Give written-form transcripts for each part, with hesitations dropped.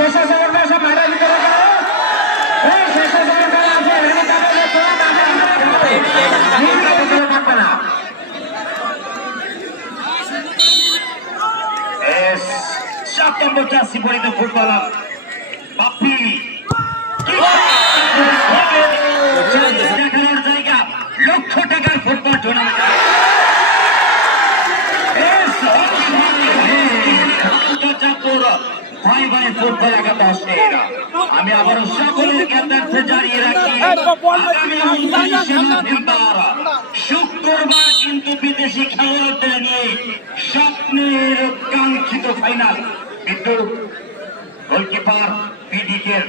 শেষে জগন্নাথ সব মাঠের ভিতরে গেল। এই শেষে জগন্নাথ আছে রেডি কাটে তোলা ভিতরে থাকবে না। এস 7 নম্বর জার্সি পরিহিত ফুটবলার বাপ্পি দেখানোর জায়গা লক্ষ টাকার ফুটবল টুর্নামেন্ট। আমি আবারও সকলের জ্ঞাতার্থে জানিয়ে রাখি শুক্রবার কিন্তু বিদেশি খেলোয়াড়দের নিয়ে স্বপ্নের কাঙ্ক্ষিত ফাইনাল। কিন্তু গোলকিপার পিডিকের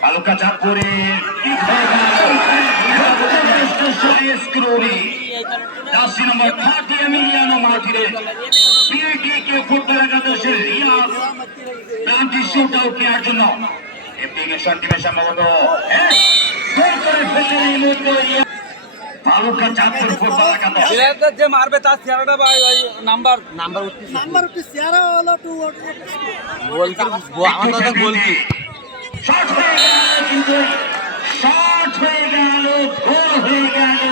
তালুকা চাঁদপুরের jersey number 30 Emiliano Martinez PDK football একাদশের রিয়াজ প্রান্তি শুট আউট নেওয়ার জন্য এপ্লিকেশন টিমে সম্ভবত গোল করে ফেললেন এই মুহূর্তে তালুকা চাঁদপুর ফুটবল একাদশ। যে মারবে তার চেহারাটা ভাই নাম্বার উঠতে চেহারা হলো টু শট হয়ে গেল, কিন্তু শট হয়ে গেল, গোল হয়ে গেল।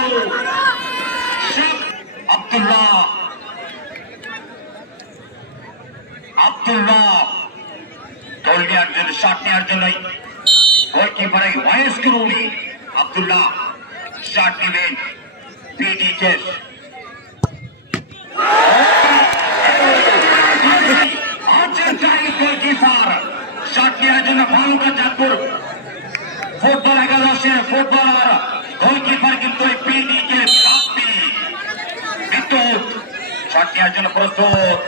আব্দুল্লাহ গোল নেওয়ার জন্য শট নেওয়ার জন্যই গোলকিপার ওয়াইস করুনি আব্দুল্লাহ শট নেবেন পিডিকে। গোলকিপার শট নেওয়ার জন্য তালুকা চাঁদপুর ফুটবল একাদশের ফুটবলার গোলকিপার কিন্তু পিডিকে বাপ্পি বিদ্যুৎ শট নেওয়ার জন্য প্রস্তুত।